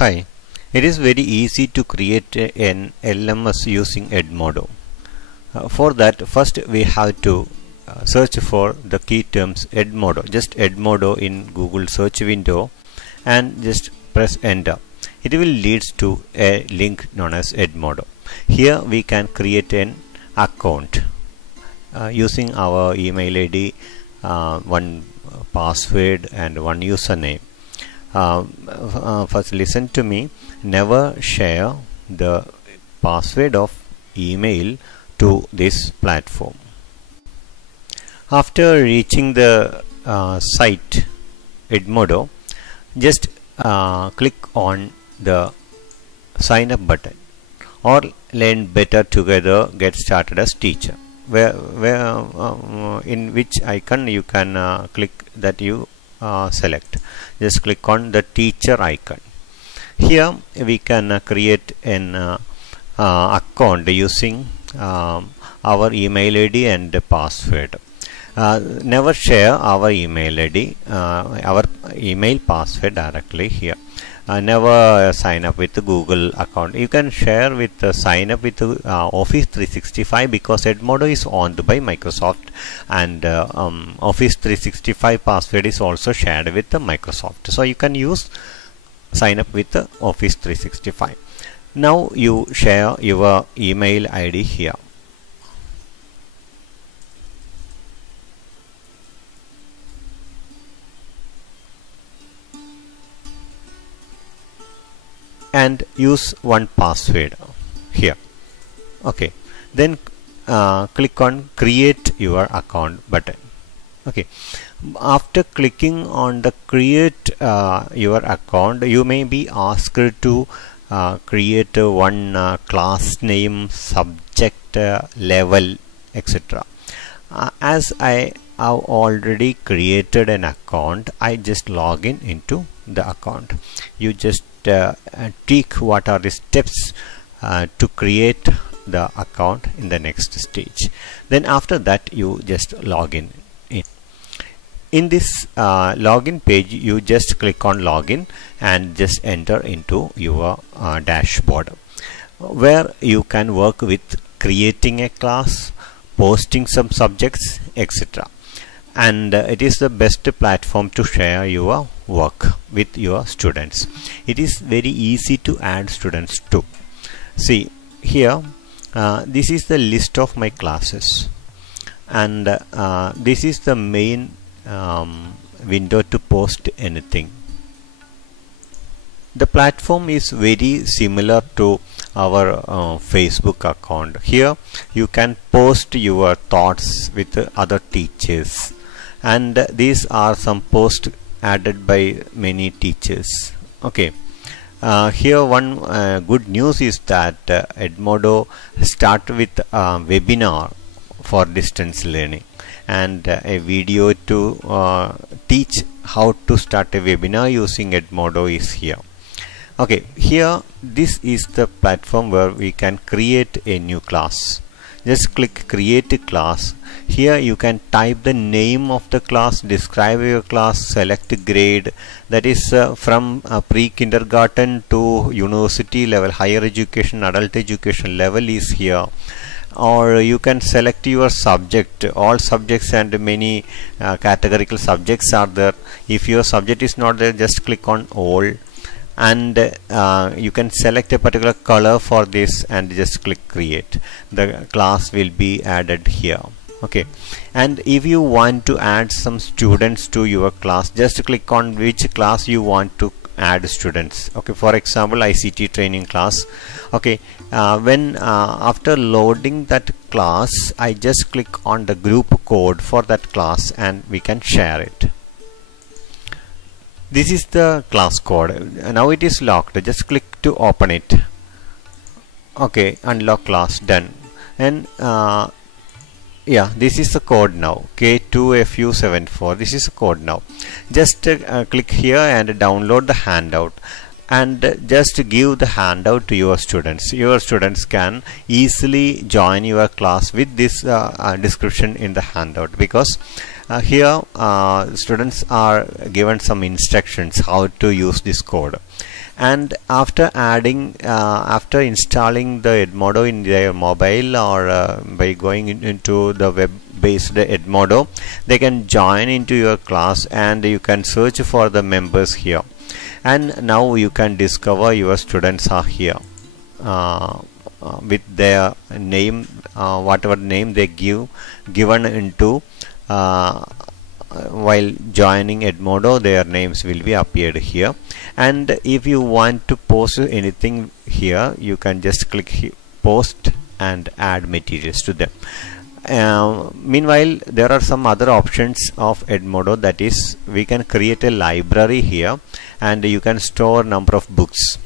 Hi, it is very easy to create an LMS using Edmodo. For that, first we have to search for the key terms Edmodo. Just Edmodo in Google search window and just press enter. It will lead to a link known as Edmodo. Here we can create an account using our email ID, one password and one username. First listen to me, never share the password of email to this platform. After reaching the site Edmodo, just click on the sign up button or learn better together, get started as teacher, in which icon you can click that you select. Just click on the teacher icon. Here we can create an account using our email ID and the password. Never share our email ID, our email password directly here. Never sign up with the Google account. You can share with sign up with Office 365 because Edmodo is owned by Microsoft, and Office 365 password is also shared with the Microsoft. So you can use sign up with the Office 365. Now you share your email ID here. And use one password here. Okay, then click on create your account button. Okay, after clicking on the create your account, you may be asked to create one class name, subject, level, etc. As I have already created an account, I just log in into the account. You just tick what are the steps to create the account in the next stage. Then after that you just log in. In this login page, you just click on login and just enter into your dashboard, where you can work with creating a class, posting some subjects, etc. And it is the best platform to share your work with your students. It is very easy to add students too. See here, this is the list of my classes, and this is the main window to post anything. The platform is very similar to our Facebook account. Here you can post your thoughts with other teachers, and these are some posts added by many teachers. Okay, here one good news is that Edmodo start with a webinar for distance learning and a video to teach how to start a webinar using Edmodo is here. Okay, here this is the platform where we can create a new class. Just click create a class. Here you can type the name of the class, describe your class, select grade, that is from pre-kindergarten to university level, higher education, adult education level is here. Or you can select your subject. All subjects and many categorical subjects are there. If your subject is not there, just click on all, and you can select a particular color for this and just click create. The class will be added here. Okay, and if you want to add some students to your class, just click on which class you want to add students. Okay, for example, ICT training class. Okay, when after loading that class, I just click on the group code for that class and we can share it. This is the class code. Now it is locked. Just click to open it. Okay, unlock class, done. And yeah, this is the code now, K2FU74. This is the code now. Just click here and download the handout, and just give the handout to your students. Your students can easily join your class with this description in the handout, because here students are given some instructions how to use this code. And after after installing the Edmodo in their mobile, or by going into the web based Edmodo, they can join into your class, and you can search for the members here. And now you can discover your students are here with their name, whatever name they given into while joining Edmodo, their names will be appeared here. And if you want to post anything here, you can just click post and add materials to them. Meanwhile, there are some other options of Edmodo, that is, we can create a library here, and you can store number of books.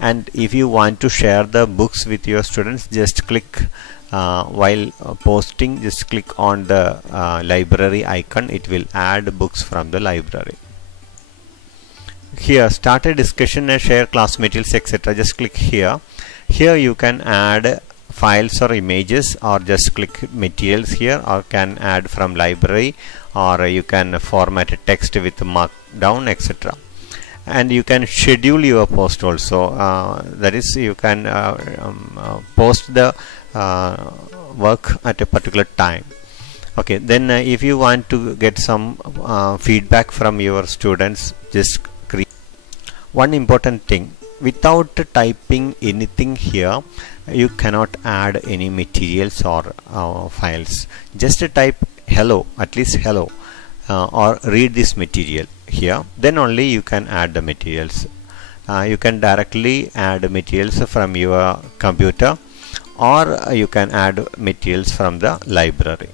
And if you want to share the books with your students, just click while posting, just click on the library icon. It will add books from the library. Here, start a discussion and share class materials, etc. Just click here. Here you can add files or images, or just click materials here, or can add from library, or you can format a text with markdown, etc. And you can schedule your post also, that is, you can post the work at a particular time. Okay, then if you want to get some feedback from your students, just create. One important thing, without typing anything here, you cannot add any materials or files. Just type hello, at least hello, or read this material here, then only you can add the materials. You can directly add materials from your computer, or you can add materials from the library.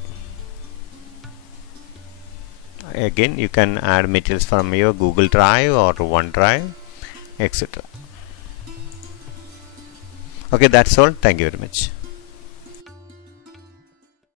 Again, you can add materials from your Google Drive or OneDrive, etc. Okay, that's all. Thank you very much.